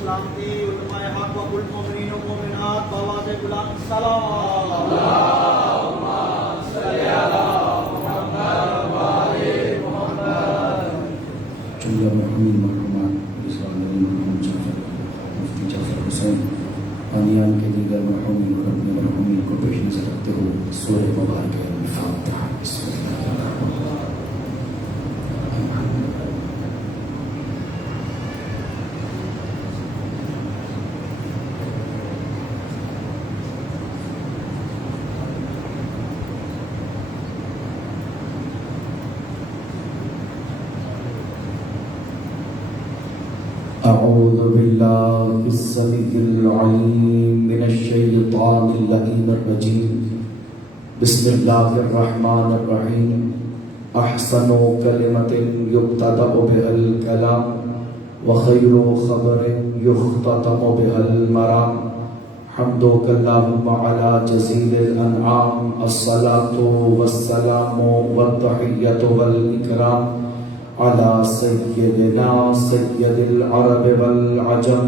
سلامتی علماء حق و کل مومنین و مومنات بآواز بلند سلام اللہم صلی علی محمد و آل محمد. جملہ مرحومین مرحومات رضوان علی مرحوم جعفر مفتی جعفر حسین بانیان کے دیگر مرحومین اور اپنے مرحومین کو پیش نظر رکھتے ہوئے سورہ مبارکہ الفاتحہ. بسم اللہ الرحمن الرحیم. أعوذ بالله السميع العليم من الشيطان اللعين الرجيم. بسم الله الرحمن الرحيم. أحسن كلمة يبتدأ بها الكلام وخير خبر يختتم بها المرام. حمدك اللهم على جزيل الأنعام. الصلاة والسلام والتحية والإكرام على سيدنا سيد العرب والعجم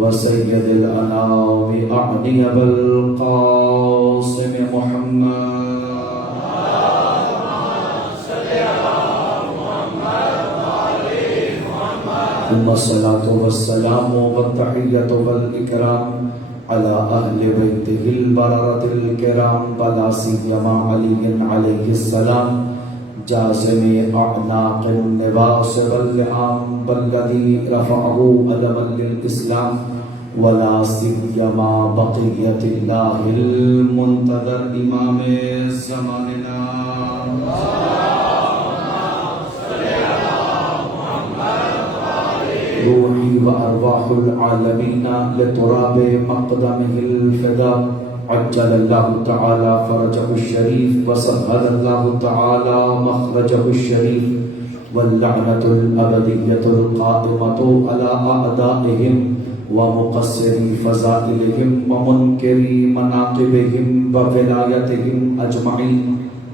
وسيد الأنام أعني بالقاسم محمد. ثم الصلاة والسلام والتحية والإكرام على أهل بيته البررة الكرام ولا سيما علي عليه السلام جازم اعناق النواصب اللئام والذي رفعه علما للإسلام ولا سيما بقية الله المنتظر إمام زماننا. روحي وأرواح العالمين لتراب مقدمه الفداء. عجل الله تعالى فرجه الشريف وسهل الله تعالى مخرجه الشريف. واللعنة الأبدية القائمة على أعدائهم ومقصري فضائلهم ومنكري مناقبهم وولايتهم أجمعين.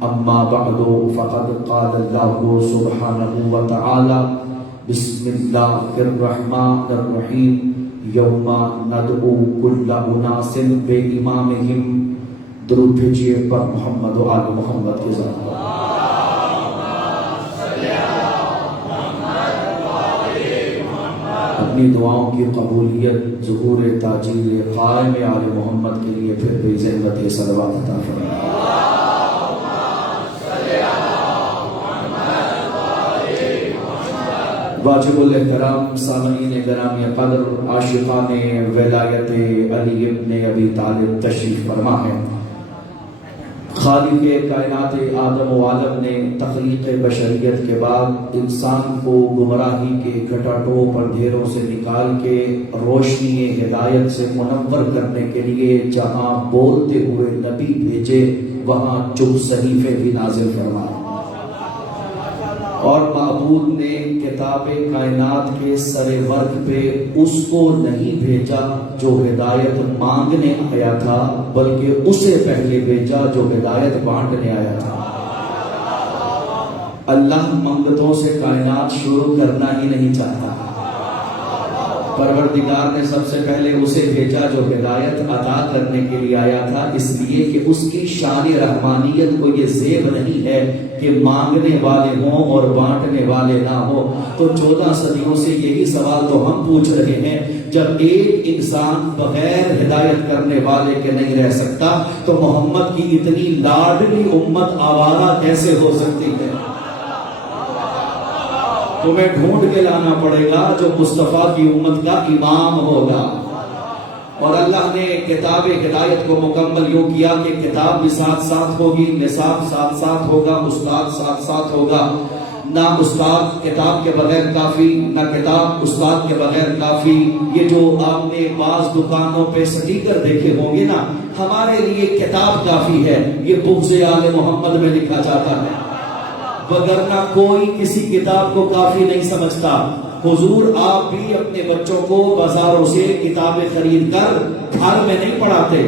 أما بعد فقد قال الله سبحانه وتعالى بسم الله الرحمن الرحيم. یوم ندعو کل اناس بامامہم. درود بھیجیے پر محمد و آل محمد کے ذات. اپنی دعاؤں کی قبولیت ظہور تاجیل قائم آل محمد کے لیے پھر بھی زحمت صلوات عطا فرمائے. واجب الاحترام سامعین گرامی قدر عاشقان ولایت علی ابن ابی طالب تشریف فرما ہے. خالق کائنات آدم و عالم نے تخلیق بشریت کے بعد انسان کو گمراہی کے گھٹاٹوں اندھیروں سے نکال کے روشنی ہدایت سے منور کرنے کے لیے جہاں بولتے ہوئے نبی بھیجے وہاں چپ صحیفے بھی نازل فرمائے. اور معبود نے کتاب کائنات کے سر ورق پہ اس کو نہیں بھیجا جو ہدایت مانگنے آیا تھا بلکہ اسے پہلے بھیجا جو ہدایت بانٹنے آیا تھا. اللہ منگتوں سے کائنات شروع کرنا ہی نہیں چاہتا. پروردگار نے سب سے پہلے اسے بھیجا جو ہدایت عطا کرنے کے لیے آیا تھا، اس لیے کہ اس کی شان رحمانیت کو یہ زیب نہیں ہے کہ مانگنے والے ہوں اور بانٹنے والے نہ ہو. تو 14 صدیوں سے یہی سوال تو ہم پوچھ رہے ہیں، جب ایک انسان بغیر ہدایت کرنے والے کے نہیں رہ سکتا تو محمد کی اتنی لاڈلی امت آوارہ کیسے ہو سکتی ہے؟ تمہیں ڈھونڈ کے لانا پڑے گا جو مصطفیٰ کی امت کا امام ہوگا. اور اللہ نے کتاب ہدایت کو مکمل یوں کیا کہ کتاب بھی ساتھ ساتھ ہوگی، نصاب ساتھ ساتھ ہوگا، استاد ساتھ ساتھ ہوگا. نہ استاد کتاب کے بغیر کافی، نہ کتاب استاد کے بغیر کافی. یہ جو آپ نے بعض دکانوں پہ سٹیکر دیکھے ہوں گے نا، ہمارے لیے کتاب کافی ہے، یہ بغض آل محمد میں لکھا جاتا ہے، وگرنہ کوئی کسی کتاب کو کافی نہیں سمجھتا. حضور آپ بھی اپنے بچوں کو بازاروں سے کتابیں خرید کر گھر میں نہیں پڑھاتے،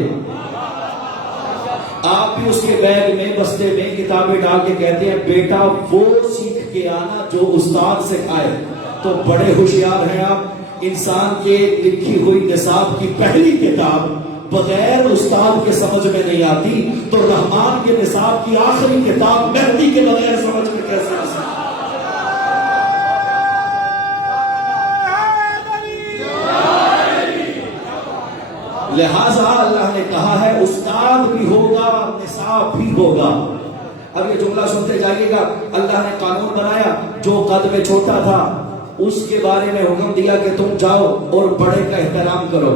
آپ بھی اس کے بیگ میں بستے میں کتابیں ڈال کے کہتے ہیں بیٹا وہ سیکھ کے آنا جو استاد سکھائے. تو بڑے ہوشیار ہیں آپ. انسان کے لکھی ہوئی نصاب کی پہلی کتاب بغیر استاد کے سمجھ میں نہیں آتی، تو رحمان کے نصاب کی آخری کتاب مہدی کے بغیر سمجھ میں کیسے آ سکتی؟ لہذا اللہ نے کہا ہے استاد بھی ہوگا، نصاب بھی ہوگا۔ اب یہ جملہ سنتے جائیے گا، اللہ نے قانون بنایا، جو قد میں چھوٹا تھا اس کے بارے میں حکم دیا کہ تم جاؤ اور بڑے کا احترام کرو،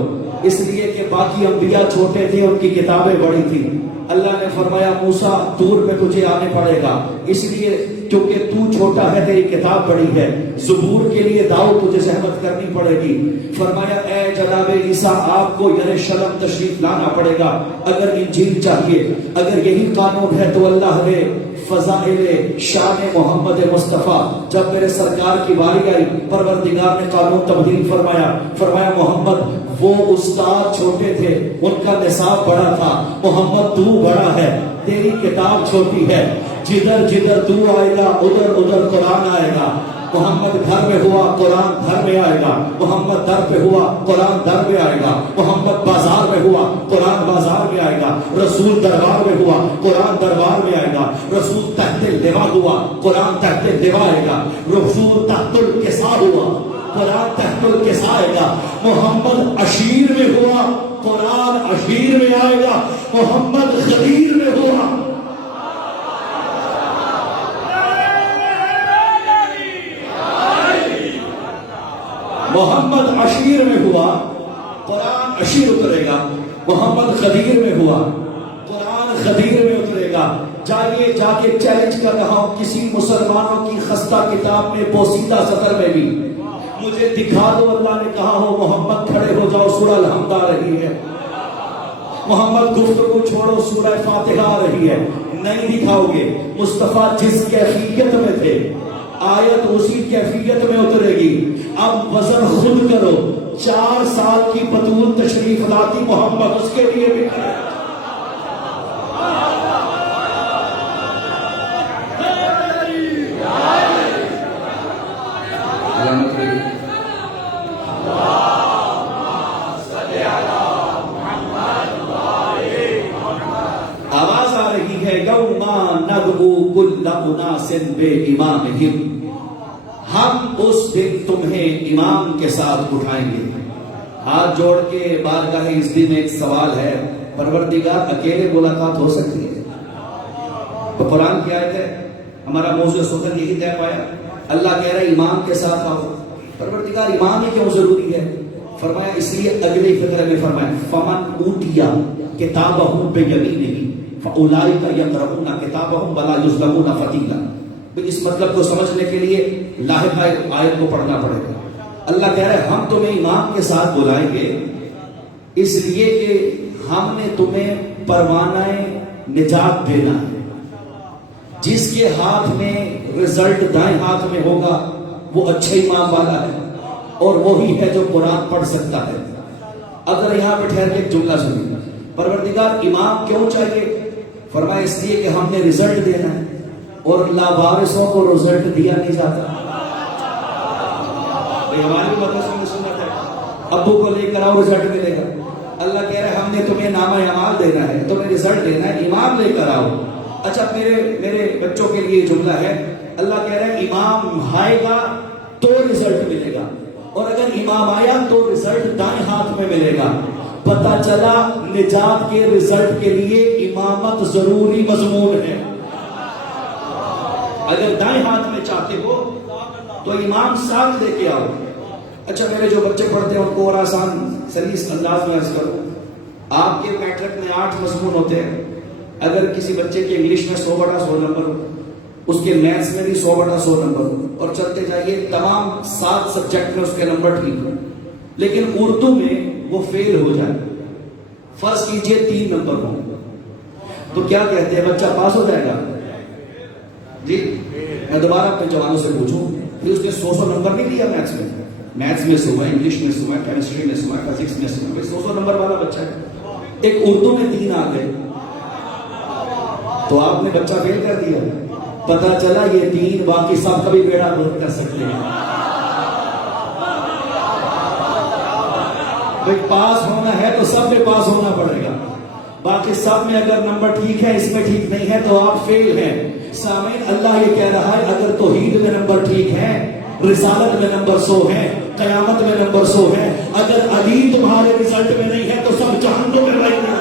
اس لیے کہ باقی انبیاء چھوٹے تھے، ان کی کتابیں بڑی تھی۔ اللہ نے فرمایا موسیٰ طور پہ تجھے آنے پڑے گا، اس لیے کیونکہ تو چھوٹا ہے، تیری کتاب بڑی ہے۔ زبور کے لیے داؤد تجھے زحمت کرنی پڑے گی۔ فرمایا اے جناب عیسیٰ آپ کو یروشلم تشریف لانا پڑے گا اگر انجیل چاہیے۔ اگر یہی قانون ہے تو اللہ نے فضائل شان محمد مصطفیٰ جب میرے سرکار کی باری آئی، پروردگار نے قانون تبدیل فرمایا محمد وہ استاد چھوٹے تھے، ان کا نصاب بڑا تھا، محمد تو بڑا ہے، تیری کتاب چھوٹی ہے، جدھر جدھر تو آئے گا ادھر ادھر قرآن آئے گا۔ محمد گھر میں ہوا قرآن گھر میں آئے گا، محمد در پہ ہوا قرآن در پہ آئے گا، محمد بازار میں ہوا قرآن بازار میں آئے گا، رسول دربار میں ہوا قرآن دربار میں آئے گا، رسول تحت لوا ہوا قرآن تحت لوا آئے گا، رسول تحت الکساء ہوا قرآن تحت الکساء آئے گا، محمد عشیر میں ہوا قرآن عشیر میں آئے گا، محمد غدیر میں ہوا محمد عشیر میں ہوا قرآن عشیر اترے گا، محمد غدیر میں ہوا قرآن غدیر میں اترے گا۔ جائیے جا کے چیلنج کر رہا ہوں کسی مسلمانوں کی خستہ کتاب میں پوسیدہ سطر میں بھی مجھے دکھا دو اللہ نے کہا ہو محمد کھڑے ہو جاؤ سورہ الحمد آ رہی ہے، محمد گفتگو چھوڑو سورہ فاتحہ آ رہی ہے، نہیں دکھاؤ گے۔ مصطفیٰ جس کیفیت میں تھے آیت اسی کیفیت میں اترے گی۔ اب وزن خود کرو، 4 سال کی بطول تشریف لاتی محمد اس کے لیے بھی کرے۔ آواز آ رہی ہے یوما ندعو کل اناس بامامہم، ہم اس دن تمہیں امام کے ساتھ اٹھائیں گے۔ ہاتھ جوڑ کے بارگاہ عزت میں ایک سوال ہے، پروردگار اکیلے ملاقات ہو سکتی ہے؟ تو قرآن کی آیت ہے، ہمارا موضوع سخن یہی طے پایا، اللہ کہہ رہا ہے امام کے ساتھ آؤ۔ پروردگار امام ہی کیوں ضروری ہے؟ فرمایا اس لیے اگلے فقرے میں فرمایا فمن اوتیا کتابہ بیمینہ فاولئک یقرؤون کتابہم ولا یظلمون فتیلا۔ اس مطلب کو سمجھنے کے لیے لاحقہ آیت کو پڑھنا پڑے گا۔ اللہ کہہ رہا ہے ہم تمہیں امام کے ساتھ بلائیں گے اس لیے کہ ہم نے تمہیں پروانہ نجات دینا ہے۔ جس کے ہاتھ میں رزلٹ دائیں ہاتھ میں ہوگا وہ اچھے امام والا ہے اور وہی ہے جو قرآن پڑھ سکتا ہے۔ اگر یہاں پہ ٹھہر کے ایک جملہ سنیں، پروردگار امام کیوں چاہیے؟ فرمایا اس لیے کہ ہم نے رزلٹ دینا ہے اور لاوارثوں کو رزلٹ دیا نہیں جاتا۔ ہماری مدرسے میں سنت ہے ابو کو لے کر آؤ رزلٹ ملے گا۔ اللہ کہہ رہا ہے ہم نے تمہیں نامہ اعمال دینا ہے، تمہیں رزلٹ دینا ہے، امام لے کر آؤ۔ اچھا میرے بچوں کے لیے جملہ ہے، اللہ کہہ رہا ہے امام آئے گا تو رزلٹ ملے گا، اور اگر امام آیا تو رزلٹ دائیں ہاتھ میں ملے گا۔ پتہ چلا نجات کے رزلٹ کے لیے امامت ضروری مضمون ہے۔ اگر دائیں ہاتھ میں چاہتے ہو تو امام ساتھ لے کے آؤ۔ اچھا میرے جو بچے پڑھتے ہیں ان کو اور آسان سلیس انداز میں عرض کروں، آپ کے میٹرک میں 8 مضمون ہوتے ہیں، اگر کسی بچے کے انگلش میں 100/100 نمبر ہو، اس کے میتھس میں بھی 100/100 نمبر ہو، اور چلتے جائیے تمام 7 سبجیکٹ میں اس کے نمبر ٹھیک ہو، لیکن اردو میں وہ فیل ہو جائے، فرض کیجئے 3 نمبر ہو، تو کیا کہتے ہیں بچہ پاس ہو جائے گا؟ جی میں دوبارہ اپنے جوانوں سے پوچھوں، پھر اس نے 100 نمبر نہیں لیا میتھس میں 100 ہے، انگلش میں 100 ہے، کیمسٹری میں 100 ہے، فزکس میں 100 ہے، 100 نمبر والا بچہ ہے، ایک اردو میں 3 آ گئے تو آپ نے بچہ فیل کر دیا۔ پتہ چلا یہ 3 باقی سب کا بھی بیڑا گرک کر سکتے ہیں۔ بھئی پاس ہونا ہے تو سب میں پاس ہونا پڑے گا، باقی سب میں اگر نمبر ٹھیک ہے، اس میں ٹھیک نہیں ہے تو آپ فیل ہیں۔ سامعین، اللہ یہ کہہ رہا ہے اگر توحید میں نمبر ٹھیک ہے، رسالت میں نمبر 100 ہے، قیامت میں نمبر 100 ہے، اگر علی تمہارے رزلٹ میں نہیں ہے تو سب جہنم میں رہیں گے۔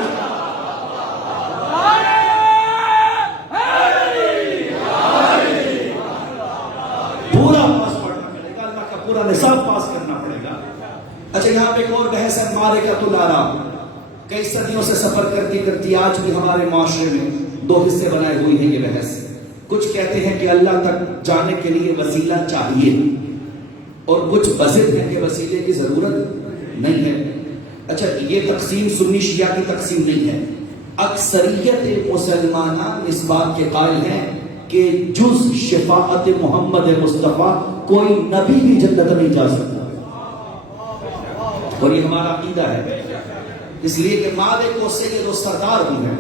پورا پاس پڑھنا پڑے گا، اللہ کا پورا نصاب پاس کرنا پڑے گا۔ اچھا، یہاں پہ ایک اور بحث ہے، معرکۃ الآراء۔ کئی صدیوں سے سفر کرتی کرتی آج بھی ہمارے معاشرے میں 2 حصے بنائے ہوئے ہیں یہ بحث۔ کچھ کہتے ہیں کہ اللہ تک جانے کے لیے وسیلہ چاہیے، اور کچھ بزد ہیں کہ وسیلے کی ضرورت نہیں ہے۔ اچھا، یہ تقسیم سنی شیعہ کی تقسیم نہیں ہے۔ اکثریت مسلمانہ اس بات کے قائل ہیں کہ جز شفاعت محمد مصطفیٰ کوئی نبی بھی جنت نہیں جا سکتا، اور یہ ہمارا عقیدہ ہے، اس لیے کہ مالک و سید و سردار بھی ہیں،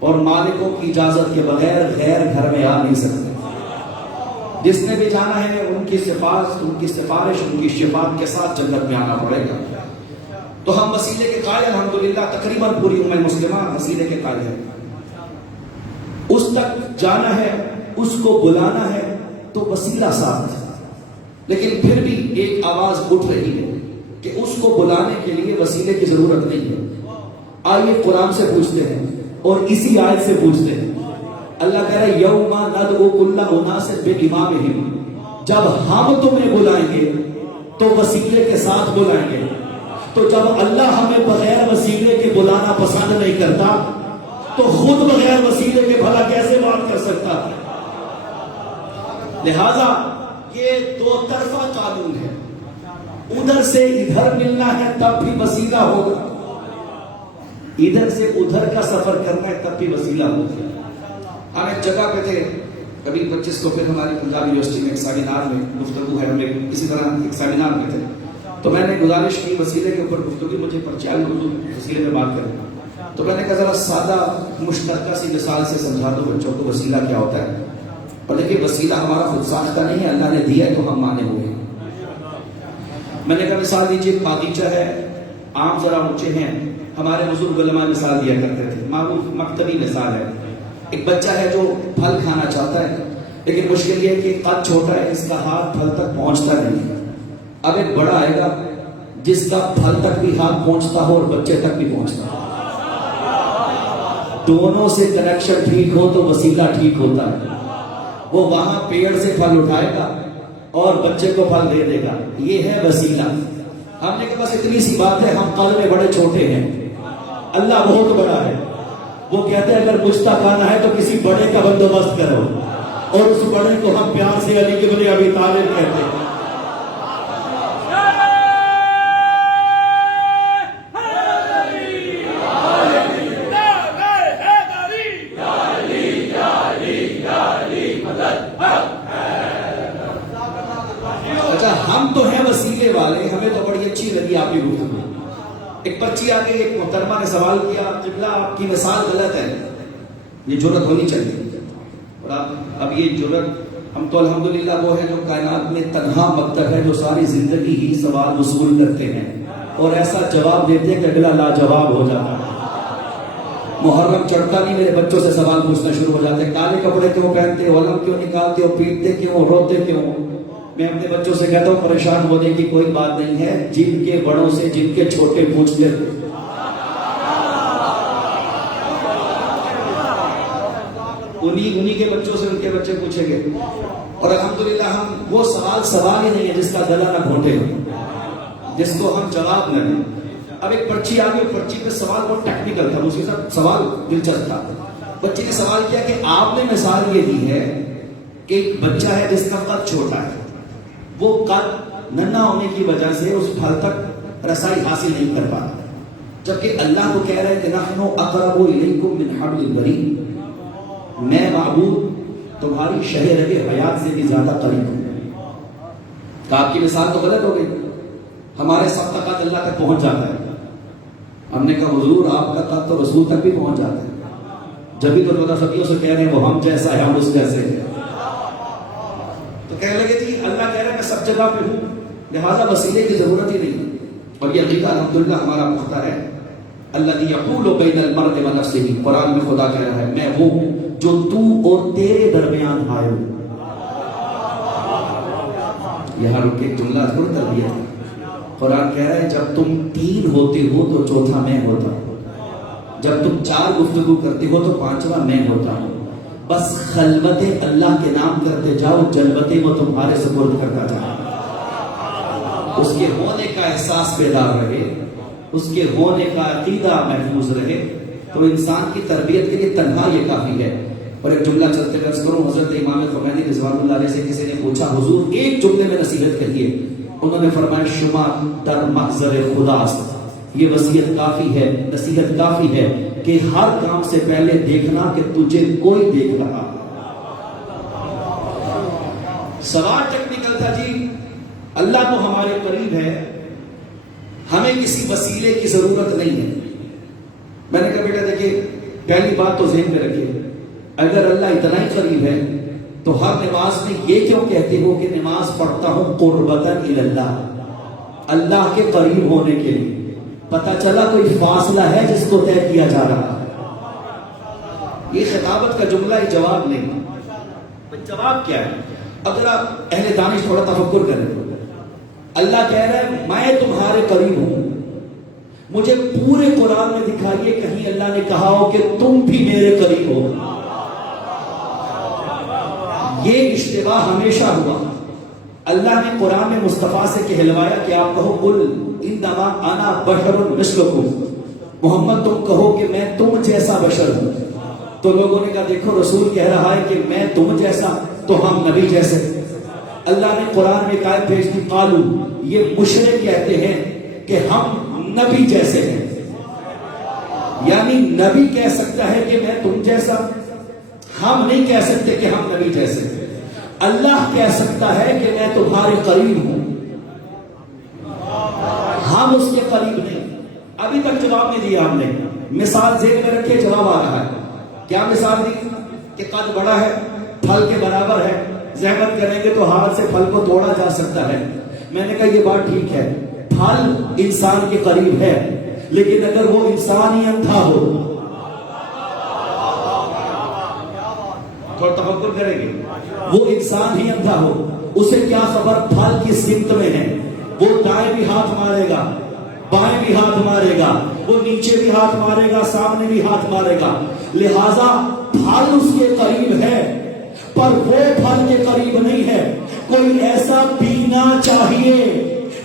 اور مالکوں کی اجازت کے بغیر غیر گھر میں آ نہیں سکتے۔ جس نے بھی جانا ہے ان کی سفارش ان کی شفاعت کے ساتھ جنت میں آنا پڑے گا۔ تو ہم وسیلے کے قائل الحمدللہ، تقریباً پوری امت مسلمہ وسیلے کے قائل ہے۔ اس تک جانا ہے، اس کو بلانا ہے تو وسیلہ ساتھ، لیکن پھر بھی ایک آواز اٹھ رہی ہے کہ اس کو بلانے کے لیے وسیلے کی ضرورت نہیں ہے۔ آئیے قرآن سے پوچھتے ہیں اور اسی آیت سے پوچھتے ہیں۔ اللہ کہہ رہا ہے یوم ندعو کل اناس بامامہم، جب ہم تمہیں بلائیں گے تو وسیلے کے ساتھ بلائیں گے۔ تو جب اللہ ہمیں بغیر وسیلے کے بلانا پسند نہیں کرتا تو خود بغیر وسیلے کے بھلا کیسے بات کر سکتا ہے؟ لہذا یہ 2 طرفہ قانون ہے، ادھر سے ادھر ملنا ہے تب بھی وسیلہ ہوگا، ادھر سے ادھر کا سفر کرنا ہے تب بھی وسیلہ ہوگا۔ ہم ایک جگہ پہ تھے، کبھی 25 کو پھر ہماری پنجاب یونیورسٹی میں ایک سیمینار میں گفتگو ہے، ہم اسی طرح ایک سیمینار میں تھے، تو میں نے گزارش کی وسیلے کے اوپر گفتگو، مجھے پرچیال اردو وسیلے میں بات کریں، تو میں نے کہا ذرا سادہ مشترکہ سی مثال سے سمجھا دو بچوں کو وسیلہ کیا ہوتا ہے۔ اور دیکھیے وسیلہ ہمارا خود ساختہ نہیں ہے، اللہ نے دیا ہے تو ہم مانے ہوئے ہیں۔ میں نے کہا مثال دیجیے، باغیچہ ہے، آم ذرا اونچے ہیں، ہمارے بزرگ علماء مثال دیا کرتے تھے، معروف مکتبی مثال ہے۔ ایک بچہ ہے جو پھل کھانا چاہتا ہے، لیکن مشکل یہ ہے کہ قد چھوٹا ہے، اس کا ہاتھ پھل تک پہنچتا نہیں۔ اب ایک بڑا آئے گا جس کا پھل تک بھی ہاتھ پہنچتا ہو اور بچے تک بھی پہنچتا ہو، دونوں سے کنیکشن ٹھیک ہو تو وسیلہ ٹھیک ہوتا ہے۔ وہ وہاں پیڑ سے پھل اٹھائے گا اور بچے کو پھل دے دے گا، یہ ہے وسیلہ۔ ہم نے کہا بس اتنی سی بات ہے، ہم قد میں بڑے چھوٹے ہیں، اللہ بہت بڑا ہے۔ وہ کہتے ہیں اگر مجھ تک آنا ہے تو کسی بڑے کا بندوبست کرو، اور اس بڑے کو ہم پیار سے علی ابن ابی طالب کہتے ہیں۔ اچھا، ہم تو ہیں وسیلے والے، ہمیں تو بڑی اچھی لگی آپ کی گفتگو۔ ایک پرچی آگے ایک محترمہ نے سوال کیا، قبلہ آپ کی مثال غلط ہے، یہ جرت ہونی چاہیے۔ اور اب یہ جرت، ہم تو الحمدللہ وہ ہے جو کائنات میں تنہا مکتب ہے جو ساری زندگی ہی سوال وصول کرتے ہیں اور ایسا جواب دیتے ہیں کہ اگلا لاجواب ہو جاتا ہے۔ محرم چڑھتا نہیں میرے بچوں سے سوال پوچھنا شروع ہو جاتے ہیں، کالے کپڑے کیوں پہنتے ہو، علم کیوں نکالتے ہو، پیٹتے کیوں، روتے کیوں؟ میں اپنے بچوں سے کہتا ہوں پریشان ہونے کی کوئی بات نہیں ہے، جن کے بڑوں سے جن کے چھوٹے پوچھ لیتے۔ انہی کے بچوں سے ان کے بچے پوچھیں گے، اور الحمدللہ ہم وہ سوال ہی نہیں ہے جس کا گلا نہ گھونٹے ہو، جس کو ہم جواب نہ دیں۔ اب ایک پرچی آگے، پرچی پہ سوال بہت ٹیکنیکل تھا، مجھے سب سوال دلچسپ تھا۔ بچے نے سوال کیا کہ آپ نے مثال یہ دی ہے کہ ایک بچہ ہے جس کا قد چھوٹا ہے، وہ قد ننھا ہونے کی وجہ سے اس پھل تک رسائی حاصل نہیں کر پاتا، جبکہ اللہ کو کہہ رہے ہیں کہ نحن اقرب الیکم من حبل الورید، میں معبود تمہاری شہ رگ حیات سے بھی زیادہ قریب ہوں۔ کہ آپ کی مثال تو غلط ہو گئی، ہمارے سب کا قد اللہ تک پہنچ جاتا ہے۔ ہم نے کہا حضور آپ کا قد تو رسول تک بھی پہنچ جاتا ہے، جبھی تو 14 صدیوں سے کہہ رہے ہیں وہ ہم جیسا ہے، ہم اس جیسے ہیں۔ تو کہنے لگے جی اللہ کہہ رہے ہیں میں سب جگہ پہ ہوں، لہٰذا وسیلے کی ضرورت ہی نہیں، اور یہ عقیدہ الحمدللہ ہمارا پختہ ہے. الذی یحول بین المرء و نفسہ، قرآن میں خدا کہہ رہا ہے میں وہ جو تو اور تیرے درمیان آئے ہوں. یہاں رک کے جملہ تھوڑا تربیت ہے. قرآن کہہ رہا ہے جب تم 3 ہوتے ہو تو چوتھا میں ہوتا ہوں، جب تم 4 گفتگو کرتے ہو تو 5واں میں ہوتا ہوں. بس خلوت اللہ کے نام کرتے جاؤ، جلوتے وہ تمہارے سپرد کرتا جاؤ. اس کے ہونے کا احساس بیدار رہے، اس کے ہونے کا عقیدہ محفوظ رہے، تو انسان کی تربیت کے لیے تنہا یہ کافی ہے. اور ایک جملہ چلتے عرض کروں، حضرت امام خمینی رضوان اللہ علیہ سے کسی نے پوچھا حضور ایک جملے میں نصیحت کریے. انہوں نے فرمایا شما در محضر خداست. یہ وصیت کافی ہے، نصیحت کافی ہے کہ ہر کام سے پہلے دیکھنا کہ تجھے کوئی دیکھ رہا. سوال ٹیکنیکل تھا جی. اللہ تو ہمارے قریب ہے، ہمیں کسی وسیلے کی ضرورت نہیں ہے. میں نے کہا بیٹا دیکھیے پہلی بات تو ذہن میں رکھیے، اگر اللہ اتنا ہی قریب ہے تو ہر نماز میں یہ کیوں کہتے ہو کہ نماز پڑھتا ہوں قربتاً الی اللہ، اللہ کے قریب ہونے کے لیے؟ پتہ چلا کوئی فاصلہ ہے جس کو طے کیا جا رہا ہے. یہ خطابت کا جملہ ہی جواب نہیں. جواب کیا ہے؟ اگر آپ اہل دانش تھوڑا تفکر کریں تو اللہ کہہ رہا ہے میں تمہارے قریب ہوں. مجھے پورے قرآن میں دکھائیے کہیں اللہ نے کہا ہو کہ تم بھی میرے قریب ہو. یہ اشتباہ ہمیشہ ہوا. اللہ نے قرآن میں مصطفیٰ سے کہلوایا کہ آپ کہو قل انما انا بشر مثلکم، محمد تم کہو کہ میں تم جیسا بشر ہوں. تو لوگوں نے کہا دیکھو رسول کہہ رہا ہے کہ میں تم جیسا تو ہم نبی جیسے. اللہ نے قرآن میں ایک آیت بھیج دی قالو، یہ مشرک کہتے ہیں کہ ہم نبی جیسے ہیں. یعنی نبی کہہ سکتا ہے کہ میں تم جیسا، ہم نہیں کہہ سکتے کہ ہم نبی جیسے. اللہ کہہ سکتا ہے کہ میں تمہارے قریب ہوں، ہم اس کے قریب نہیں. ابھی تک جواب نہیں دیا ہم نے. مثال ذہن میں رکھے جواب آ رہا ہے. کیا مثال دی؟ کہ قد بڑا ہے، پھل کے برابر ہے، زحمت کریں گے تو ہاتھ سے پھل کو توڑا جا سکتا ہے. میں نے کہا یہ بات ٹھیک ہے، پھل انسان کے قریب ہے، لیکن اگر وہ انسان ہی اندھا ہو، تھوڑا تفکر کریں گے، وہ انسان ہی اندھا ہو، اسے کیا خبر پھل کس سمت میں ہے؟ وہ دائیں بھی ہاتھ مارے گا، بائیں بھی ہاتھ مارے گا، وہ نیچے بھی ہاتھ مارے گا، سامنے بھی ہاتھ مارے گا. لہذا پھل اس کے قریب ہے پر وہ پھل کے قریب نہیں ہے. کوئی ایسا بینا چاہیے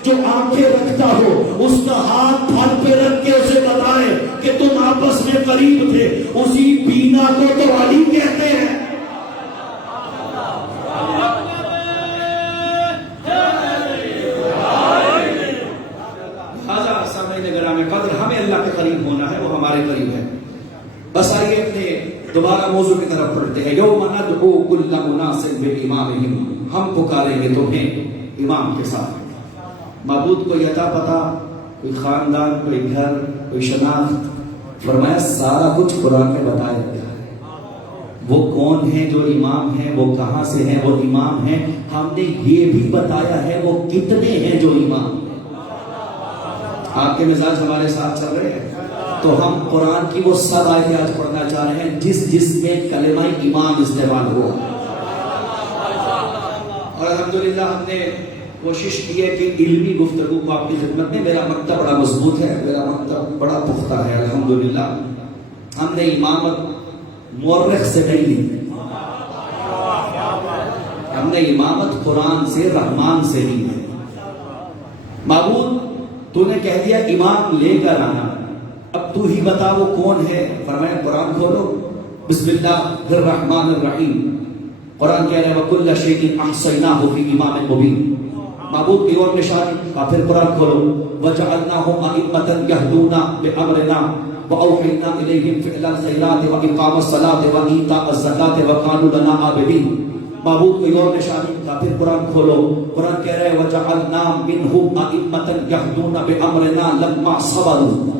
جو آنکھیں رکھتا ہو، اس کا ہاتھ پھل پہ رکھ کے اسے بتائے کہ تم آپس میں قریب تھے. اسی بینا کو تو علی کہتے ہیں. ہمیں اللہ کے قریب ہونا ہے، وہ ہمارے قریب ہے. بس آئیے اپنے دوبارہ موضوع کی طرف پڑھتے ہیں. یوم ندعو کل اناس بامامہم، ہم پکاریں گے تمہیں امام کے ساتھ. معبود کوئی عطا پتہ، کوئی خاندان، کوئی گھر، کوئی شناخت؟ فرمایا سارا کچھ قرآن میں بتایا گیا ہے. وہ کون ہیں جو امام ہیں، وہ کہاں سے ہیں وہ امام ہیں. ہم نے یہ بھی بتایا ہے وہ کتنے ہیں جو امام ہیں. آپ کے مزاج ہمارے ساتھ چل رہے ہیں تو ہم قرآن کی وہ سب آیتیں آج پڑھنا چاہ رہے ہیں جس میں کلمہ امام استعمال ہوا. اور الحمدللہ ہم نے کوشش کی ہے کہ علمی گفتگو کو آپ کی خدمت میں، میرا مکتب بڑا مضبوط ہے، میرا مکتب بڑا پختہ ہے الحمدللہ. ہم نے امامت مورخ سے نہیں لی، ہم نے امامت قرآن سے، رحمان سے لی ہے. معبود تو نے کہہ دیا امام لے کر آنا، اب تو ہی بتا وہ کون ہے. فرمایا قرآن کھولو، بسم اللہ الرحمن الرحیم. قرآن کہہ رہا ہے وَكُلَّ شَيْءٍ أَحْصَيْنَاهُ فِي إِمَامٍ مُبِينٍ. معبود کی اور نشانی کا پھر قرآن کھولو وَجَعَلْنَاهُمْ أَئِمَّةً يَهْدُونَ بِأَمْرِنَا وَأَوْحَيْنَا إِلَيْهِمْ فِعْلَ الْخَيْرَاتِ وَإِقَامَ الصَّلَاةِ وَإِيتَاءَ الزَّكَاةِ وَكَانُوا لَنَا عَابِدِينَ. معبود کوئی اور نشانی کا پھر قرآن کھولو. قرآن کہہ رہے وَجَعَلْنَا مِنْهُمْ أَئِمَّةً يَهْدُونَ بِأَمْرِنَا لَمَّا صَبَرُوا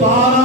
12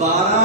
12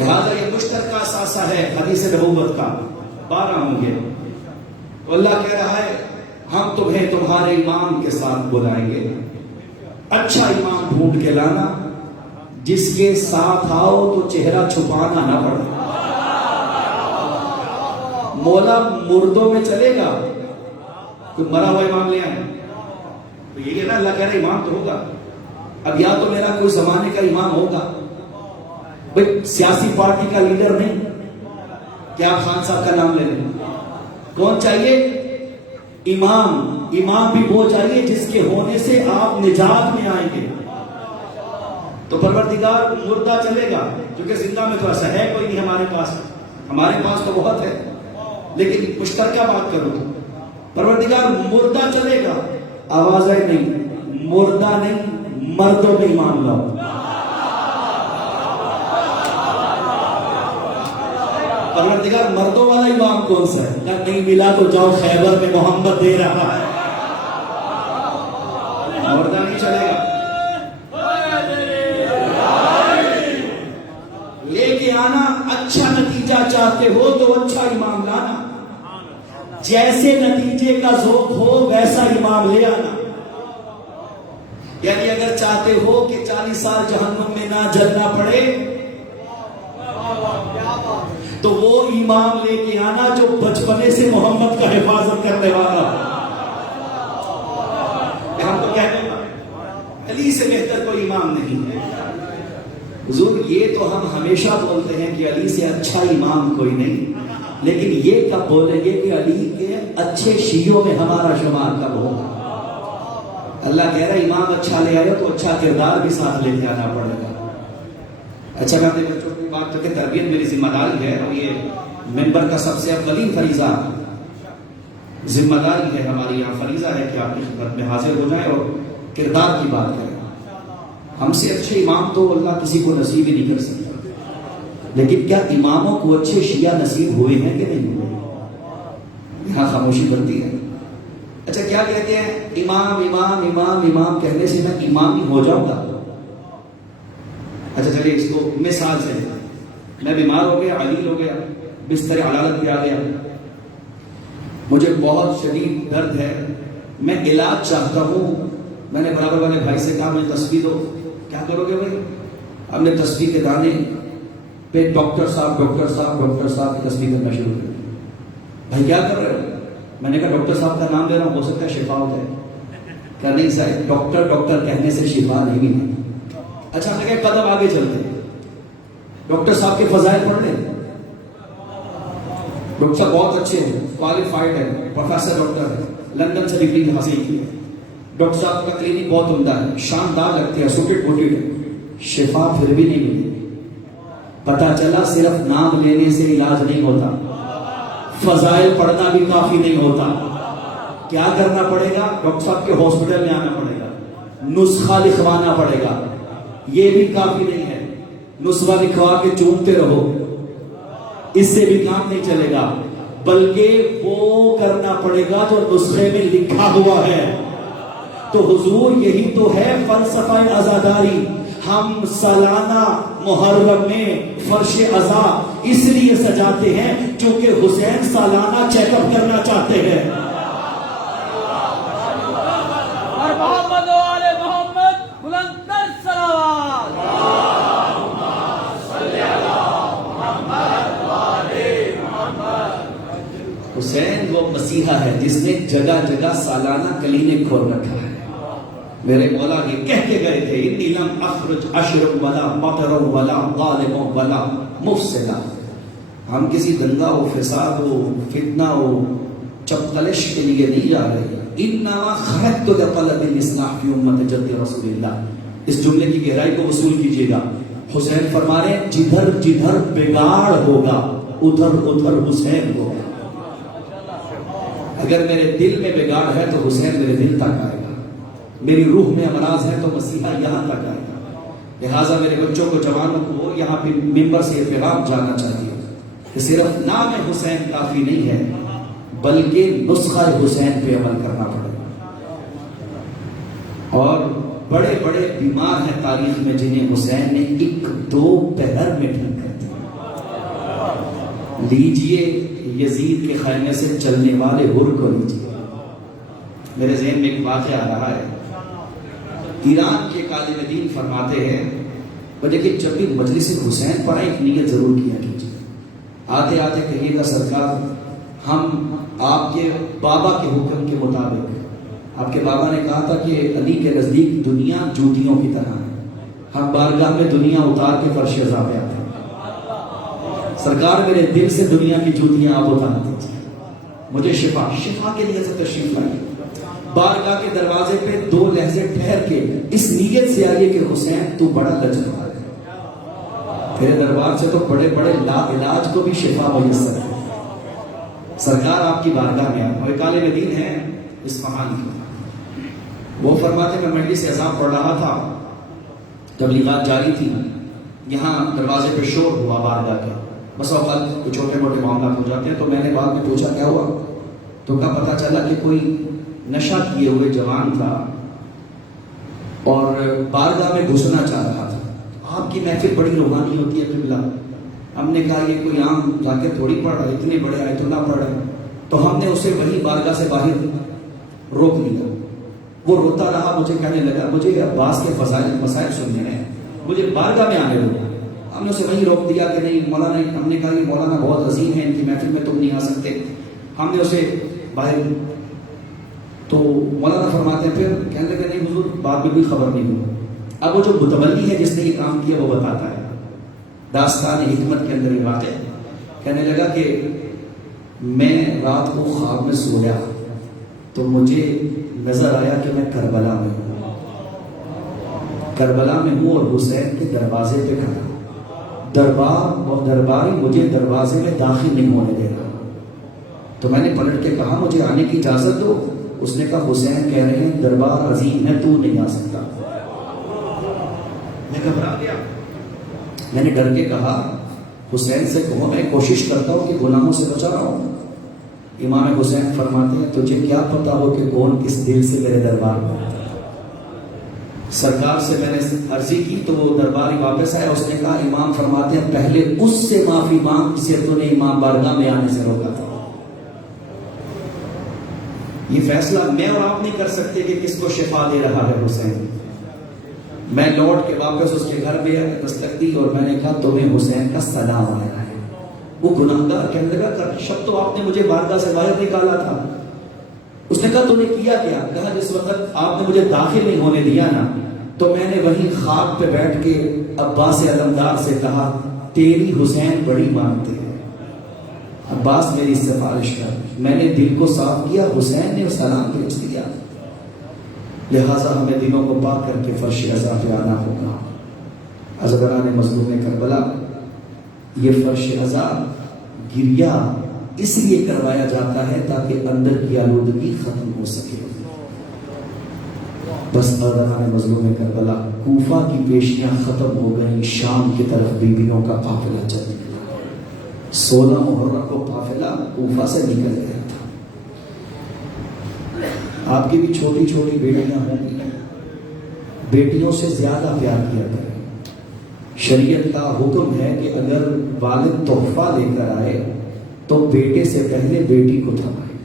لہٰذا یہ مشترکہ اثاثہ ہے حدیث نبوت کا، 12 ہوں گے. تو اللہ کہہ رہا ہے ہم تمہیں تمہارے امام کے ساتھ بلائیں گے. اچھا امام ڈھونڈ کے لانا جس کے ساتھ آؤ تو چہرہ چھپانا نہ پڑے. مولا مردوں میں چلے گا تو مرا ہوا امام لے آئے، تو یہ نا اللہ کہہ رہا ہے امام تو ہوگا. اب یا تو میرا کوئی زمانے کا امام ہوگا، بھئی سیاسی پارٹی کا لیڈر نہیں کہ آپ خان صاحب کا نام لے لیں. کون چاہیے؟ امام. امام بھی وہ چاہیے جس کے ہونے سے آپ نجات میں آئیں گے. تو پروردگار مردہ چلے گا، کیونکہ زندہ میں تو ایسا ہے کوئی نہیں ہمارے پاس تو بہت ہے، لیکن مشترکہ بات کرو تو پروردگار مردہ چلے گا. آوازیں نہیں، مردہ نہیں، مردوں میں ایمان لاؤ. پروردگار مردوں والا امام کون سا ہے؟ نہیں ملا تو جاؤ خیبر میں محمد دے رہا ہے. مردہ نہیں چلے گا. لے کے آنا، اچھا نتیجہ چاہتے ہو تو اچھا امام لانا، جیسے نتیجے کا ذوق ہو ویسا امام لے آنا. یعنی اگر چاہتے ہو کہ 40 سال جہنم میں نہ جلنا پڑے تو وہ امام لے کے آنا جو بچپنے سے محمد کا حفاظت کرنے والا. ہم تو کہتے ہیں علی سے بہتر کوئی امام نہیں ہے. حضور یہ تو ہم ہمیشہ بولتے ہیں کہ علی سے اچھا امام کوئی نہیں، لیکن یہ کب بولیں گے کہ علی کے اچھے شیعوں میں ہمارا شمار کب ہوگا؟ اللہ کہہ رہا ہے امام اچھا لے آئے تو اچھا کردار بھی ساتھ لے کے آنا پڑے گا. اچھا کہتے ہیں بچوں کی بات کر کے تربیت میری ذمہ داری ہے، اور یہ منبر کا سب سے اولین فریضہ ذمہ داری ہے ہماری. یہاں فریضہ ہے کہ آپ کی خدمت میں حاضر ہو جائیں اور کردار کی بات کریں. ہم سے اچھے امام تو اللہ کسی کو نصیب ہی نہیں کر سکتا، لیکن کیا اماموں کو اچھے شیعہ نصیب ہوئے ہیں کہ نہیں ہوئے؟ یہاں خاموشی بنتی ہے. اچھا کیا کہتے ہیں امام امام امام امام کہنے سے میں امام ہی ہو جاؤں گا؟ اچھا چلیے اس کو مثال سے، میں بیمار ہو گیا، علیل ہو گیا، بستر علالت پہ آ گیا، مجھے بہت شدید درد ہے، میں علاج چاہتا ہوں. میں نے برابر والے بھائی سے کہا مجھے تسبیح دو. کیا کرو گے بھائی؟ ہم نے تسبیح کے دانے پہ ڈاکٹر صاحب کی تسبیح کرنا شروع کر دیا. بھائی کیا کر رہے ہو؟ میں نے کہا ڈاکٹر صاحب کا نام لے رہا ہوں، ہو سکتا ہے شفا ہو جائے. کہا نہیں صاحب، ڈاکٹر کہنے سے شفا نہیں ملتی. اچھا ہم نے کہا قدم آگے چلتے ہیں، ڈاکٹر صاحب کے فضائل پڑھ لیں. ڈاکٹر صاحب بہت اچھے ہیں، کوالیفائڈ ہے، پروفیسر ڈاکٹر ہے، لندن سے ڈگری حاصل کی ہے. ڈاکٹر صاحب کا کلینک بہت عمدہ ہے، شاندار لگتے ہیں، سوٹڈ بوٹڈ ہے. شفا پھر بھی نہیں ملی. پتا چلا صرف نام لینے سے علاج نہیں ہوتا، فضائل پڑھنا بھی کافی نہیں ہوتا. کیا کرنا پڑے گا؟ ڈاکٹر صاحب کے ہاسپٹل میں آنا پڑے گا، نسخہ لکھوانا پڑے گا. یہ بھی کافی نہیں ہے، نسخہ لکھوا کے چومتے رہو، اس سے بھی کام نہیں چلے گا، بلکہ وہ کرنا پڑے گا جو نسخے میں لکھا ہوا ہے. تو حضور یہی تو ہے فلسفہ عزاداری. ہم سالانہ محرم میں فرش عزا اس لیے سجاتے ہیں کیونکہ حسین سالانہ چیک اپ کرنا چاہتے ہیں. اور محمد و آل محمد بلندر صلوات. حسین وہ مسیحا ہے جس نے جگہ جگہ سالانہ کلینک کھول رکھا ہے. میرے مولا یہ کہہ کے گئے تھے انی لم اخرج اشرب ولا مطر ولا ظالم ولا مفسد. ہم کسی دنگا و فساد و فتنہ و چپتلش کے لیے نہیں جا رہے. انما خرجت لطلب الاصلاح فی امت جد رسول اللہ. اس جملے کی گہرائی کو وصول کیجیے گا. حسین فرما رہے ہیں جدھر جدھر بگاڑ ہوگا ادھر ادھر حسین ہوگا. اگر میرے دل میں بگاڑ ہے تو حسین میرے دل تک آئے گا، میری روح میں امراض ہے تو مسیحا یہاں تک آئے گا. لہٰذا میرے بچوں کو، جوانوں کو یہاں پہ ممبر سے یہ پیغام جانا چاہیے کہ صرف نام حسین کافی نہیں ہے، بلکہ نسخہ حسین پہ عمل کرنا پڑے گا. اور بڑے بڑے بیمار ہیں تاریخ میں جنہیں حسین نے 1-2 پہر میں ٹھیک کر دیا. لیجئے یزید کے خیمے سے چلنے والے حر کو لیجئے. میرے ذہن میں ایک واقعہ آ رہا ہے. ایران کے عالم دین فرماتے ہیں دیکھیں جب بھی مجلس حسین پر ایک نیت ضرور کیا کیجیے. آتے آتے کہیے گا سرکار ہم آپ کے بابا کے حکم کے مطابق، آپ کے بابا نے کہا تھا کہ علی کے نزدیک دنیا جوتیوں کی طرح ہے، ہم بارگاہ میں دنیا اتار کے فرش عزا پہ آتے ہیں. سرکار میرے دل سے دنیا کی جوتیاں آپ اتار دیجیے، مجھے شفا کے لیے سے تشریف لائیے. بارگاہ کے دروازے پہ 2 لحظے ٹھہر کے اس نیت سے آئیے کہ حسین تو بڑا لجپال ہے، تیرے دربار سے تو بڑے بڑے لا علاج کو بھی شفا میسر ہے. سرکار آپ کی بارگاہ میں آئے. اور ایک عالم دین ہے اصفہان کی، وہ فرماتے میں مجلس اذان پڑھ رہا تھا، تبلیغات جاری تھی، یہاں دروازے پہ شور ہوا بارگاہ کے. بس اوقات کچھ چھوٹے موٹے معاملات ہو جاتے ہیں. تو میں نے بعد میں پوچھا کیا ہوا، تو کہا پتہ چلا کہ کوئی نشہ کیے ہوئے جوان تھا اور بارگاہ میں گھسنا چاہ رہا تھا. آپ کی محفل بڑی روحانی ہوتی ہے قبلہ. ہم نے کہا یہ کوئی عام ذاکر تھوڑی پڑھ رہا ہے، اتنے بڑے آیت اللہ پڑھ رہے ہیں. تو ہم نے اسے وہی بارگاہ سے باہر روک لیا. وہ روتا رہا، مجھے کہنے لگا مجھے عباس کے مسائل سننے ہیں، مجھے بارگاہ میں آنے دو. ہم نے اسے وہیں روک دیا کہ نہیں مولانا، ہم نے کہا کہ مولانا بہت عظیم ہے، ان کی محفل میں تم نہیں آ سکتے. ہم نے اسے باہر، تو مولانا فرماتے ہیں پھر کہنے لگے نہیں حضور بات بھی خبر نہیں ہوئی. اب وہ جو متولی ہے جس نے یہ کام کیا وہ بتاتا ہے داستان حکمت کے اندر یہ واقع. کہنے لگا کہ میں رات کو خواب میں سویا تو مجھے نظر آیا کہ میں کربلا میں ہوں، کربلا میں ہوں اور حسین کے دروازے پہ کھڑا. درباری مجھے دروازے میں داخل نہیں ہونے دے رہا. تو میں نے پلٹ کے کہا مجھے آنے کی اجازت دو. اس نے کہا حسین کہہ رہے ہیں دربار عظیم ہے، تو نہیں آ سکتا. میں گھبرا گیا. میں نے ڈر کے کہا حسین سے کہو میں کوشش کرتا ہوں کہ گناہوں سے بچا رہا ہوں. امام حسین فرماتے ہیں تجھے کیا پتا ہو کہ کون کس دل سے میرے دربار میں آتا ہے. سرکار سے میں نے عرضی کی تو وہ درباری واپس آیا. اس نے کہا امام فرماتے ہیں پہلے اس سے معافی مانگ جسے تو نے امام بارگاہ میں آنے سے روکا تھا. یہ فیصلہ میں اور آپ نہیں کر سکتے کہ کس کو شفا دے رہا ہے حسین. میں لوٹ کے واپس اس کے گھر میں دستک دی اور میں نے کہا تمہیں حسین کا سلام آیا ہے. وہ گناہگار کہنے لگا کر شب تو آپ نے مجھے بارگاہ سے باہر نکالا تھا. اس نے کہا تو نے کیا کیا؟ کہا جس وقت آپ نے مجھے داخل نہیں ہونے دیا نا تو میں نے وہیں خاک پہ بیٹھ کے عباس علمدار سے کہا تیری حسین بڑی مانتے ہیں، عباس میری سفارش کر. میں نے دل کو صاف کیا، حسین نے سلام بھیج دیا. لہٰذا ہمیں دلوں کو پاک کر کے فرش عزا پہ آنا ہوگا. عزیزان مظلوم کربلا، یہ فرش عزا گریا اس لیے کروایا جاتا ہے تاکہ اندر کی آلودگی ختم ہو سکے. بس عزیزان مظلوم کربلا، کوفہ کی پیشیاں ختم ہو گئیں، شام کی طرف بیویوں کا قافلہ چل نکلا. 16 محرم کو قافلہ کوفہ سے نکل گیا تھا. آپ کی بھی چھوٹی چھوٹی بیٹیاں ہوں گی، بیٹیوں سے زیادہ پیار کیا کریں. شریعت کا حکم ہے کہ اگر والد تحفہ لے کر آئے تو بیٹے سے پہلے بیٹی کو تھمائے،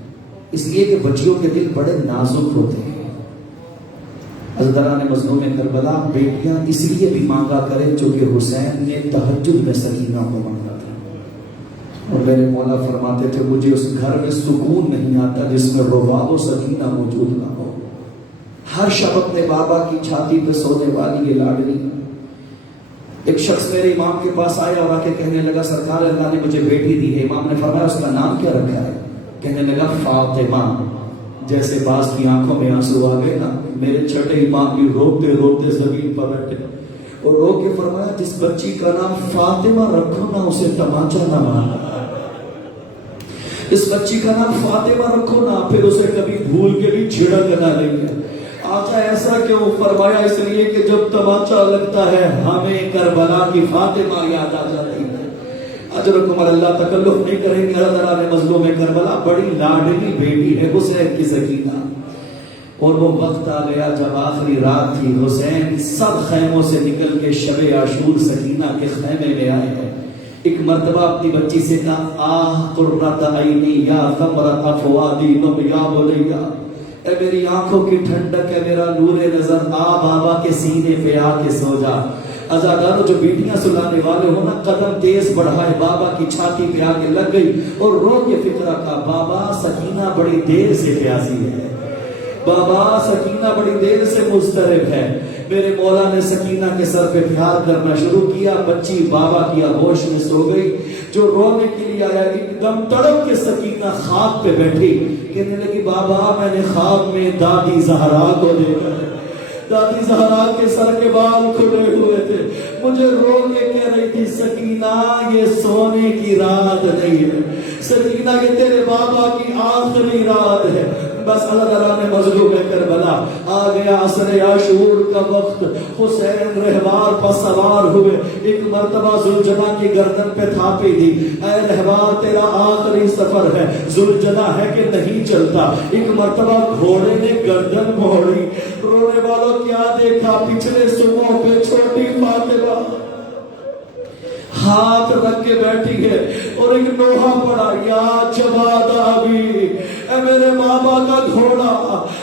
اس لیے کہ بچیوں کے دل بڑے نازک ہوتے ہیں. عزیزان مظلوم کربلا، بیٹیاں اس لیے بھی مانگا کریں چونکہ حسین نے تہجد میں سکینہ کو مانگا تھا. اور میرے مولا فرماتے تھے مجھے اس گھر میں سکون نہیں آتا جس میں رباب و سکینہ موجود نہ ہو. ہر شب اپنے بابا کی چھاتی پہ سونے والی یہ لاڈلی. ایک شخص میرے امام کے پاس آیا اور آ کے کہنے لگا سرکار اللہ نے مجھے بیٹی دی ہے. امام نے فرمایا اس کا نام کیا رکھا ہے؟ کہنے لگا فاطمہ. جیسے باز کی آنکھوں میں آنسو آ گئے نا، میرے چھٹے امام بھی روتے روتے زمین پر بیٹھے اور رو کے فرمایا جس بچی کا نام فاطمہ رکھو نا اسے تماچا نہ مارنا. اس بچی کا نام فاطمہ رکھو نا پھر اسے کبھی بھول کے بھی چھڑک نہ لیں. آجا ایسا کیوں؟ فرمایا اس لیے کہ جب تماچا لگتا ہے ہمیں کربلا کی فاطمہ یاد آ جاتی ہے. اجرکم اللہ تکلف نہیں کریں گے. حضرات مظلوم کربلا بڑی لاڈلی بیٹی ہے حسین کی سکینہ. اور وہ وقت آ گیا جب آخری رات تھی. حسین سب خیموں سے نکل کے شب عاشور سکینہ کے خیمے میں آئے ہیں. ایک مرتبہ اپنی بچی سے کہا آہ قرۃ عینی یا ثمرۃ فؤادی نم یا بنیا، اے میری آنکھوں کی ٹھنڈک ہے، میرا نور نظر، آ بابا کے سینے پہ آ کے سو جا۔ عزادارو جو بیٹیاں سلانے والے ہو نا، قدم تیز بڑھائے، بابا کی چھاتی پہ آ کے لگ گئی اور رو کے فکرہ کا، بابا سکینہ بڑی دیر سے پیاسی ہے، بابا سکینہ بڑی دیر سے مضطرب ہے۔ میرے مولا نے سکینہ کے سر پہ پیار کرنا شروع کیا، بچی بابا کی آغوش میں سو گئی۔ جو رونے کے لیے آیا ایک دم تڑپ کے سکینہ خاک پہ بیٹھی، کہنے لگی بابا میں نے خواب میں دادی زہرا کو دیکھا، دادی زہرا کے سر کے بال کھلے ہوئے تھے، مجھے رو کے کہہ رہی تھی سکینہ یہ سونے کی رات نہیں ہے، سکینہ یہ تیرے بابا کی آخری رات ہے۔ بس اللہ تعالیٰ نے مظلوم کربلا آ گیا، عصر عاشور کا وقت، حسین رہوار پر سوار ہوئے، ایک مرتبہ ذوالجدہ کی گردن پہ تھاپی دی، اے رہوار تیرا آخری سفر ہے، ذوالجدہ ہے کہ نہیں چلتا۔ ایک مرتبہ گھوڑے نے گردن موڑی، رونے والوں کیا دیکھا، پچھلے صبح پہ چھوٹی فاطمہ ہاتھ رکھ کے بیٹھی ہے اور ایک نوحہ پڑا، یا جواد ابی، اے میرے بابا کا گھوڑا،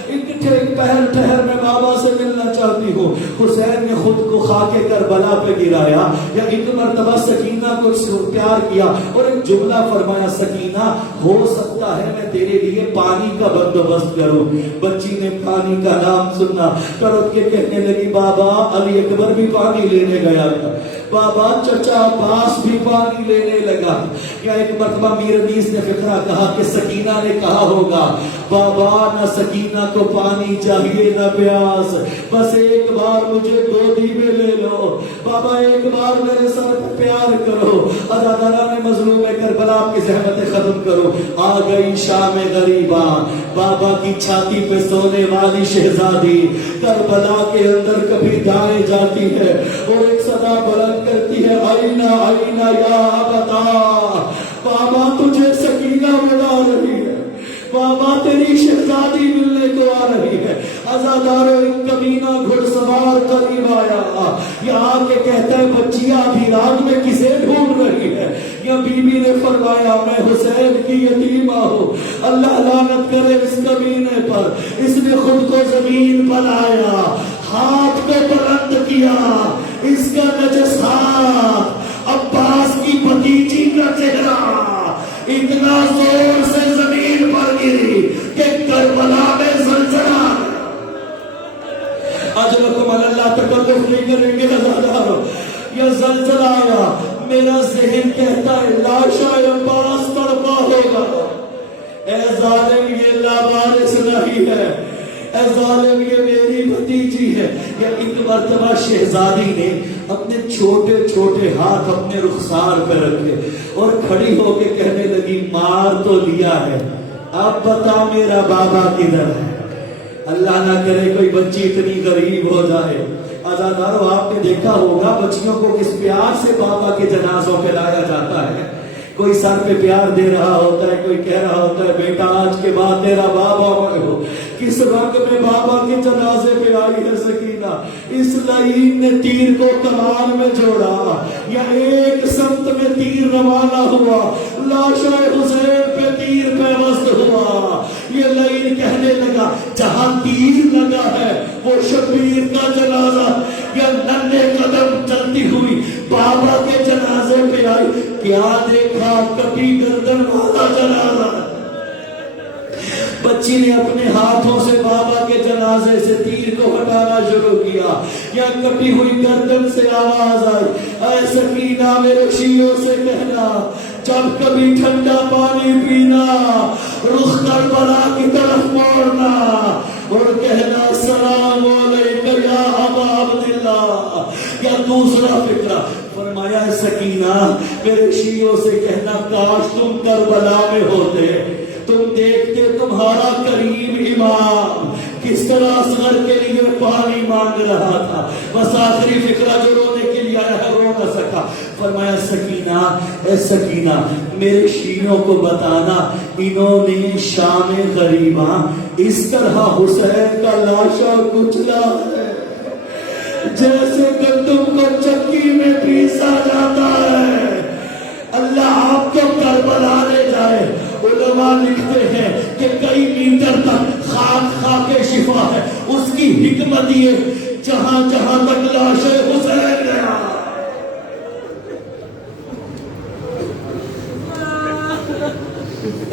ایک پہر ٹھہر میں بابا سے ملنا چاہتی ہوں۔ حسین نے خود کو خاک کربلا پہ گرایا، یا ایک مرتبہ سکینہ کو پیار کیا اور ایک جملہ فرمایا، سکینہ ہو سکتا ہے میں تیرے لیے پانی کا بندوبست کروں۔ بچی نے پانی کا نام سنا، تڑپ کے کہنے لگی بابا علی اکبر بھی پانی لینے گیا تھا، بابا چچا عباس بھی پانی لینے لگا۔ یا ایک مرتبہ میر انیس نے فقرہ کہا کہ سکینہ نے کہا ہوگا بابا نہ سکینہ کو پانی چاہیے نہ پیاس، بس ایک بار مجھے گودی میں لے لو، بابا ایک بار میرے سر پہ پیار کرو۔ اللہ تعالیٰ نے مظلوم کربلا کی زحمتیں ختم کرو۔ آ گئی شام غریبا، بابا کی چھاتی پہ سونے والی شہزادی کربلا کے اندر کبھی دائیں جاتی ہے اور ایک صدا بلند کرتی ہے، آئینہ آئینہ یا ابتا، بابا تجھے سکینہ بلا رہی ہے، بابا تیری شہزادی ملنے کو آ رہی ہے۔ عزادارو ایک کمینہ گھڑ سوار قریب آیا، یہ آ کے کہتا ہے بچیا ابھی رات میں کسے ڈھونڈ رہی ہے؟ یا بی بی نے فرمایا میں حسین کی یتیمہ ہوں، اللہ لعنت کرے اس کمینے پر، اس نے خود کو زمین پر آیا، ہاتھ کو بلند کیا، اس کا نجس ہاتھ عباس کی بھتیجی کا چہرہ اتنا زور سے زمین پر گری کہ کربلا میں زلزلہ۔ اجرکم اللہ تکلف نہیں کریں گے عزادارو، یہ زلزلہ آیا، میرا ذہن کہتا ہے لاشا عباس تڑپا ہوگا، اے ظالم یہ لابارس نہیں ہے، اے ظالم یہ میری بھتیجی ہے۔ یا ایک مرتبہ شہزادی نے اپنے چھوٹے چھوٹے ہاتھ اپنے رخسار پہ رکھے اور کھڑی ہو کے کہنے لگی مار تو لیا ہے، اب بتا میرا بابا کدھر ہے؟ اللہ نہ کرے کوئی بچی اتنی غریب ہو جائے۔ عزادارو آپ نے دیکھا ہوگا بچیوں کو کس پیار سے بابا کے جنازوں پہ لایا جاتا ہے، کوئی سر پہ پیار دے رہا ہوتا ہے، کوئی کہہ رہا ہوتا ہے بیٹا آج کے بعد تیرا بابا میں ہو۔ کس رنگ میں بابا کے جنازے پہ آئی ہے سکینہ، اس لعین نے تیر کو کمان میں جوڑا، یا ایک سمت میں تیر روانہ ہوا، لاشا حسین پہ تیر پیوست ہوا۔ یہ لعین کہنے لگا جہاں تیر لگا ہے وہ شبیر کا جنازہ، یا ننھے قدم چلتی ہوئی بابا کے جنازے پہ آئی، کیا دیکھا کٹی گردن والا جنازہ۔ بچی نے اپنے ہاتھوں سے بابا کے جنازے سے تیر کو ہٹانا شروع کیا، یا کٹی ہوئی گردن سے آواز آئی، اے سکینہ میرے شیعوں سے کہنا جب کبھی ٹھنڈا پانی پینا رخ کربلا کی طرف موڑنا اور کہنا السلام علیکم یا ابا عبداللہ۔ یا دوسرا فکرہ فرمایا سکینہ میرے شیعوں سے کہنا کاش تم کربلا میں ہوتے، تم دیکھتے تمہارا کریم امام کس طرح اصغر کے لیے پانی مانگ رہا تھا، بس آخری فکرہ جو رونے کے لیے آیا ہے رو نہ سکا۔ فرمایا سکینہ اے سکینہ میرے شیعوں کو بتانا انہوں نے شام غریباں اس طرح حسین کا لاشا کچلا ہے جیسے گندم کو چکی میں پیسا جاتا ہے، لیے جہاں جہاں تک لاش حسین گیا.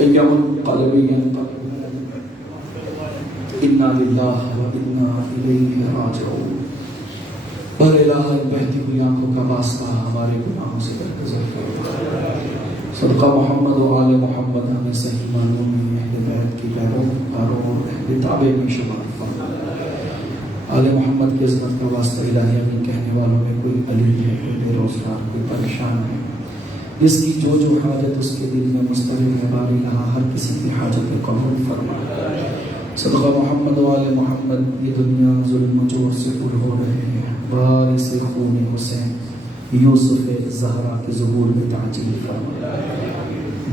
ينقلب إنا لله وإنا إليه راجعون. پر الہ بہتی ہوئی آنکھوں کا واسطہ ہمارے گناہوں سے درگزر فرما. صدقہ محمد و آل محمد ہمیں صحیح معنوں میں اہل بیت کی پیروکاروں اور اہل تابع میں شمار فرما. آل محمد کی عظمت کا واسطہ الہی میں کہنے والوں میں کوئی علی ہے، کوئی بے روزگار، کوئی پریشان ہے، جس کی جو جو حاجت اس کے دل میں مستقل ہے، باری الہ ہر کسی کی حاجت قبول فرما. صدقہ محمد و آل محمد یہ دنیا ظلم و جور سے پر ہو رہے ہیں. وارث خون حسین یوسف زہرا کے ظہور میں تعجیل فرما.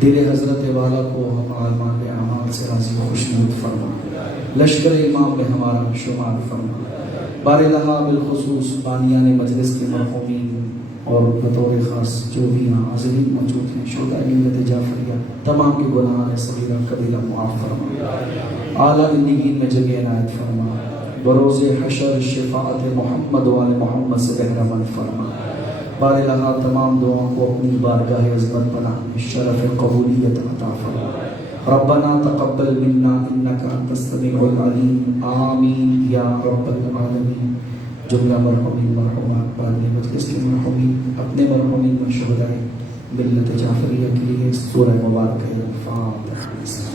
دل حضرت والا کو ہمارے اعمال سے راضی و خوشنود فرما. لشکر امام میں ہمارا شمار فرما. بار الہ بالخصوص بانیان مجلس کے مرحومین اور بطور خاص جو بھی یہاں حاضرین موجود ہیں، شہداء ملت جعفریہ تمام کے گناہان صغیرہ کبیرہ معاف فرما. اعلیٰ علیین میں جگہ عنایت فرما. بروز حشر شفاعت محمد و آل محمد سے بہرہ مند فرما. بار الہ تمام دعاؤں کو اپنی بارگاہ عظمت پناہ میں شرف قبولیت عطا فرما. ربنا تقبل منا انک انت السمیع العلیم. آمین یا رب العالمین. جملہ مرحومین مرحومات بعد مجلس کے مرحومین اپنے مرحومین و شہداء ملت جعفریہ کے لیے سورہ مبارکہ الفاتحہ.